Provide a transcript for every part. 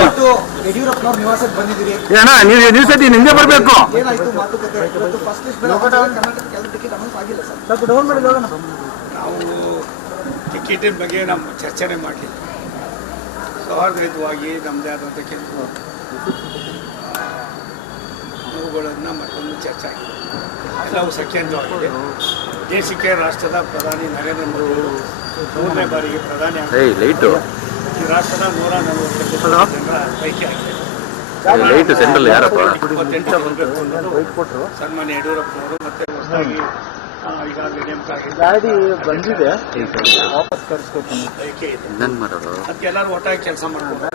ಬರ್ತೀರಾ? ಯಡಿಯೂರಪ್ಪನವ್ರ ನಿವಾಸಕ್ಕೆ ಬಂದಿದ್ದೀರಿ. ಏನ ನೀವು ಸತಿ ನಿಂದೆ ಬರಬೇಕು. ಏನಾಯ್ತು ಮಾತುಕತೆ? ಇವತ್ತು ಫಸ್ಟ್ ಲಿಸ್ಟ್ ಕರ್ನಾಟಕ ಕೆಲವು ಟಿಕೆಟ್ ಅನೌನ್ಸ್ ಆಗಿಲ್ಲ ಸರ್. ಸ್ವಲ್ಪ ಡೌನ್ ಮಾಡಿ ನಾವು ಟಿಕೆಟಿನ ಬಗ್ಗೆ ನಮ್ಮ ಚರ್ಚೆನೇ ಮಾಡಲಿಲ್ಲ. ಸೌಹಾರ್ದಯುತವಾಗಿ ನಮ್ಮದೇ ಆದಂಥ ಕೆಲವು ನೋವುಗಳನ್ನು ಮತ್ತೊಂದು ಚರ್ಚೆ ಆಗಿದೆ. ಎಲ್ಲವೂ ಸಖ್ಯಂತವಾಗಿದೆ. ದೇಶಕ್ಕೆ ರಾಷ್ಟ್ರದ ಪ್ರಧಾನಿ ನರೇಂದ್ರ ಮೋದಿ ಅವರು 3ನೇ ಬಾರಿಗೆ ಪ್ರಧಾನಿ ಆಗಿದ್ದಾರೆ. ಈ ರಾಷ್ಟ್ರದ 140 ಜನರ ಪೈಕಿ ಆಗಿದೆ. 28 ಬರಬೇಕು ಅನ್ನೋದು ಸನ್ಮಾನ್ಯ ಯಡಿಯೂರಪ್ಪನವರು ಮತ್ತೆ ಹೊಸದಾಗಿ ಈಗಾಗಲೇ ನೇಮಕ ಬಂದಿದೆ. ವಾಪಸ್ ಕರೆಸ್ಕೊಳ್ತೀನಿ ಬಯಕೆ ಇದೆ. ಅದಕ್ಕೆ ಎಲ್ಲರೂ ಒಟ್ಟಾಗಿ ಕೆಲಸ ಮಾಡ್ಕೊಂಡು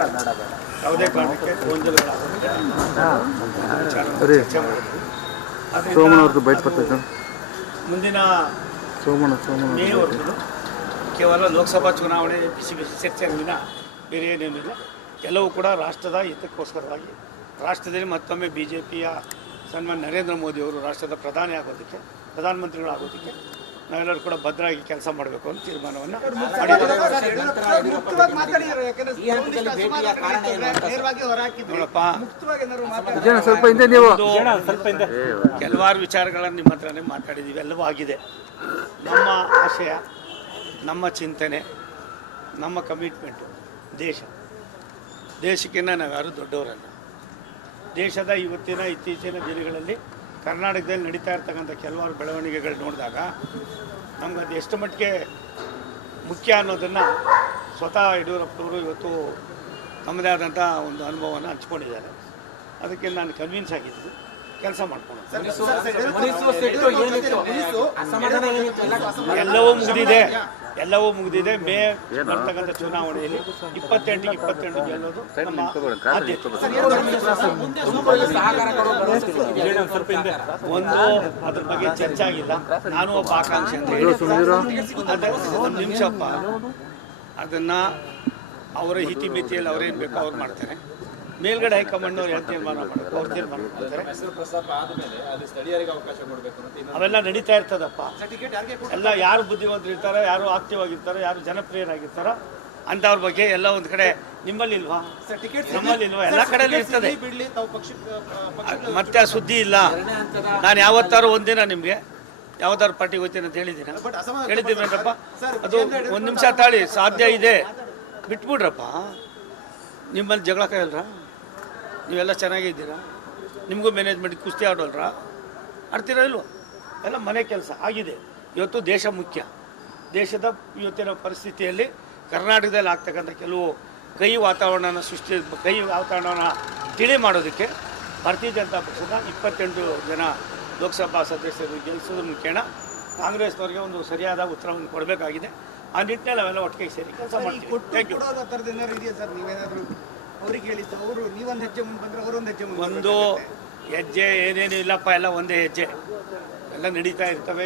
ಯಾವುದೇ ಕಾರಣಕ್ಕೆ ಗೊಂದಲಗಳಾಗುತ್ತೆ ಮುಂದಿನ ಮೇವರೆಗೂ ಕೇವಲ ಲೋಕಸಭಾ ಚುನಾವಣೆ ಬಿಸಿ ಚರ್ಚೆ ವಿನ ಬೇರೆ ಏನೇನಿಲ್ಲ. ಎಲ್ಲವೂ ಕೂಡ ರಾಷ್ಟ್ರದ ಹಿತಕ್ಕೋಸ್ಕರವಾಗಿ ರಾಷ್ಟ್ರದಲ್ಲಿ ಮತ್ತೊಮ್ಮೆ BJPಯ ಸನ್ಮಾನ್ಯ ನರೇಂದ್ರ ಮೋದಿಯವರು ರಾಷ್ಟ್ರದ ಪ್ರಧಾನಮಂತ್ರಿಗಳಾಗೋದಕ್ಕೆ ನಾವೆಲ್ಲರೂ ಕೂಡ ಭದ್ರಾಗಿ ಕೆಲಸ ಮಾಡಬೇಕು ಅಂತ ತೀರ್ಮಾನವನ್ನು ಕೆಲವಾರು ವಿಚಾರಗಳನ್ನು ನಿಮ್ಮ ಹತ್ರನೇ ಮಾತಾಡಿದ್ದೀವಿ. ಎಲ್ಲವೂ ಆಗಿದೆ. ನಮ್ಮ ಆಶಯ, ನಮ್ಮ ಚಿಂತನೆ, ನಮ್ಮ ಕಮಿಟ್ಮೆಂಟು ದೇಶಕ್ಕಿಂತ ನಾವ್ಯಾರು ದೊಡ್ಡವರಲ್ಲ. ದೇಶದ ಇತ್ತೀಚಿನ ದಿನಗಳಲ್ಲಿ ಕರ್ನಾಟಕದಲ್ಲಿ ನಡೀತಾ ಇರ್ತಕ್ಕಂಥ ಕೆಲವಾರು ಬೆಳವಣಿಗೆಗಳು ನೋಡಿದಾಗ ನಮ್ಗೆ ಅದು ಎಷ್ಟು ಮಟ್ಟಿಗೆ ಮುಖ್ಯ ಅನ್ನೋದನ್ನು ಸ್ವತಃ ಯಡಿಯೂರಪ್ಪನವರು ಇವತ್ತು ತಮ್ಮದೇ ಆದಂಥ ಒಂದು ಅನುಭವವನ್ನು ಹಂಚ್ಕೊಂಡಿದ್ದಾರೆ. ಅದಕ್ಕೆ ನಾನು ಕನ್ವಿನ್ಸ್ ಆಗಿದ್ದು ಕೆಲಸ ಮಾಡ್ಕೊಂಡು ಎಲ್ಲವೂ ಮುಗಿದಿದೆ. ಮೇ ಬರ್ತಕ್ಕಂಥ ಚುನಾವಣೆಯಲ್ಲಿ 28 ಗೆಲ್ಲೋದು ನಮ್ಮ ಆದ್ಯತೆ. ಒಂದು ಅದ್ರ ಬಗ್ಗೆ ಚರ್ಚೆ ಆಗಿಲ್ಲ. ನಾನು ಒಬ್ಬ ಆಕಾಂಕ್ಷಿ ಅಂತ ಹೇಳಿ ಒಂದು ನಿಮಿಷಪ್ಪ, ಅದನ್ನ ಅವರ ಹಿತಿಮಿತಿಯಲ್ಲಿ ಅವ್ರೇನು ಬೇಕೋ ಅವ್ರು ಮಾಡ್ತಾರೆ. ಮೇಲ್ಗಡೆ ಹೈಕಮಾಂಡ್ ಅವ್ರು ತೀರ್ಮಾನ ಮಾಡಬೇಕು, ಅವ್ರು ತೀರ್ಮಾನ ಮಾಡ್ತಾರೆ. ಅವೆಲ್ಲ ನಡೀತಾ ಇರ್ತದಪ್ಪ. ಎಲ್ಲ ಯಾರು ಬುದ್ಧಿವಂತರು ಇರ್ತಾರೋ, ಯಾರು ಆಕ್ಟಿವ್ ಆಗಿರ್ತಾರೋ, ಯಾರು ಜನಪ್ರಿಯರಾಗಿರ್ತಾರೋ ಅಂಥವ್ರ ಬಗ್ಗೆ ಎಲ್ಲ ಒಂದು ಕಡೆ ನಿಮ್ಮಲ್ಲಿ ಇಲ್ವಾ, ನಮ್ಮಲ್ಲಿ ಇಲ್ವಾ, ಎಲ್ಲ ಕಡೆಯಲ್ಲೂ ಇರ್ತದೆ. ಮತ್ತೆ ಆ ಸುದ್ದಿ ಇಲ್ಲ. ನಾನು ಯಾವತ್ತಾರು ಒಂದಿನ ನಿಮಗೆ ಯಾವ್ದಾದ್ರು ಪಾರ್ಟಿಗೆ ಹೋಗ್ತೀನಿ ಅಂತ ಹೇಳಿದ್ದೀನಪ್ಪ. ಅದು ಒಂದು ನಿಮಿಷ ತಾಳಿ, ಸಾಧ್ಯ ಇದೆ, ಬಿಟ್ಬಿಡ್ರಪ್ಪ. ನಿಮ್ಮಲ್ಲಿ ಜಗಳ ಕಾಯಲ್ರ? ನೀವೆಲ್ಲ ಚೆನ್ನಾಗಿದ್ದೀರಾ? ನಿಮಗೂ ಮ್ಯಾನೇಜ್ಮೆಂಟ್ ಕುಸ್ತಿ ಆಡೋಲ್ರ? ಆಡ್ತೀರಾ ಇಲ್ವ? ಎಲ್ಲ ಮನೆ ಕೆಲಸ ಆಗಿದೆ. ಇವತ್ತು ದೇಶ ಮುಖ್ಯ. ದೇಶದ ಇವತ್ತಿನ ಪರಿಸ್ಥಿತಿಯಲ್ಲಿ ಕರ್ನಾಟಕದಲ್ಲಿ ಆಗ್ತಕ್ಕಂಥ ಕೆಲವು ಕೈ ವಾತಾವರಣನ ತಿಳಿ ಮಾಡೋದಕ್ಕೆ ಭಾರತೀಯ ಜನತಾ ಪಕ್ಷದ 28 ಜನ ಲೋಕಸಭಾ ಸದಸ್ಯರು ಗೆಲ್ಲಿಸೋದ್ರ ಮುಖೇನ ಕಾಂಗ್ರೆಸ್ನವ್ರಿಗೆ ಒಂದು ಸರಿಯಾದ ಉತ್ತರವನ್ನು ಕೊಡಬೇಕಾಗಿದೆ. ಆ ನಿಟ್ಟಿನಲ್ಲಿ ಅವೆಲ್ಲ ಒಟ್ಟಿಗೆ ಸೇರಿ ಕೆಲಸ ಮಾಡ್ತೀವಿ. ಒಂದು ಹೆಜ್ಜೆ ಏನೇನು ಇಲ್ಲಪ್ಪ, ಎಲ್ಲ ಒಂದೇ ಹೆಜ್ಜೆ, ಎಲ್ಲ ನಡೀತಾ ಇರ್ತವೆ.